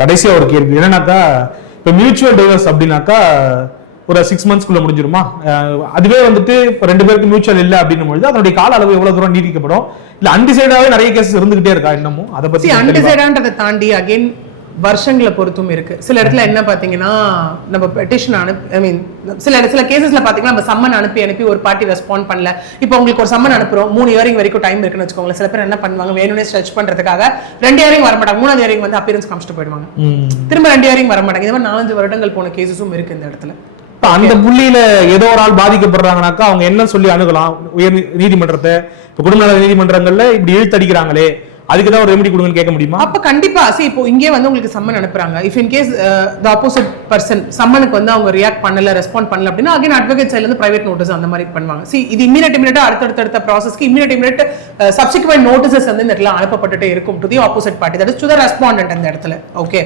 கடைசியா ஒரு கேள்வி என்னன்னாக்கா, இப்போ மியூச்சுவல் டிவோர்ஸ் அப்படின்னாக்கா ஒரு 6 மந்த்ஸ்க்குள்ள முடிஞ்சிருமா? அதுவே வந்துட்டு இப்போ 2 பேருக்கு மியூச்சுவல் இல்லை அப்படின்னும் பொழுது அதனுடைய கால அளவு எவ்வளவு தூரம் நீடிக்கப்படும்? இல்ல அன்டிசைடாவே நிறைய கேசஸ் இருந்துகிட்டே இருக்கா இன்னமும்? அதை பத்தி அன்டிசைடான்றதை தாண்டி அகைன் வருஷங்களை பொறுத்தும் இருக்கு. சில இடத்துல என்ன பாத்தீங்கன்னா நம்ம பெட்டிஷன் ஐ மீன் சில கேசஸ்ல பாத்தீங்கன்னா நம்ம சம்மன் அனுப்பி ஒரு பார்ட்டி ரெஸ்பாண்ட் பண்ணல. இப்போ உங்களுக்கு ஒரு சம்மன் அனுப்புறோம், 3 இயரிங் வரைக்கும் டைம் இருக்குன்னு வச்சுக்கோங்களேன். சில பேர் என்ன பண்ணுவாங்க, வேணும்னே ஸ்ட்ரெச் பண்றதுக்காக 2 இயரிங் வர மாட்டாங்க, 3வது இயரிங் வந்து அப்பியரன்ஸ் காமிச்சிட்டு போயிடுவாங்க, திரும்ப 2 இயரிங் வர மாட்டாங்க. இந்த மாதிரி 4-5 வருடங்கள் போன கேசஸும் இருக்கு இந்த இடத்துல. அந்த புள்ளியில ஏதோ ஒரு ஆள் பாதிக்கப்படுறாங்கனாக்கா அவங்க என்ன சொல்லி அணுகலாம் உயர் நீதிமன்றத்தை? இப்ப குடும்ப நல நீதிமன்றங்கள்ல இப்படி இழுத்தடிக்கிறாங்களே, அதுக்கு தான் ஒரு ரெமெடி கொடுங்கன்னு கேட்க முடியுமா? அப்ப கண்டிப்பா இப்போ இங்கே வந்து உங்களுக்கு சம்மன் அனுப்புறாங்க. If in case the opposite person சம்மனுக்கு வந்து அவங்க ரியாக்ட் பண்ணல, ரெஸ்பாண்ட் பண்ணல அப்படின்னா அகைன் அட்வொகேட் சைடுல இருந்து பிரைவேட் நோட்டீஸ் அந்த மாதிரி பண்ணுவாங்க. இது இமிடியேட்டா அடுத்த ப்ராசஸ்க்கு இமிடியேட் சப்சிக்வெண்ட் நோட்டீசஸ் வந்து இந்த இடத்துல அனுப்பப்பட்டுட்டே இருக்கும் to the opposite party, that is to the respondent அந்த இடத்துல. ஓகே.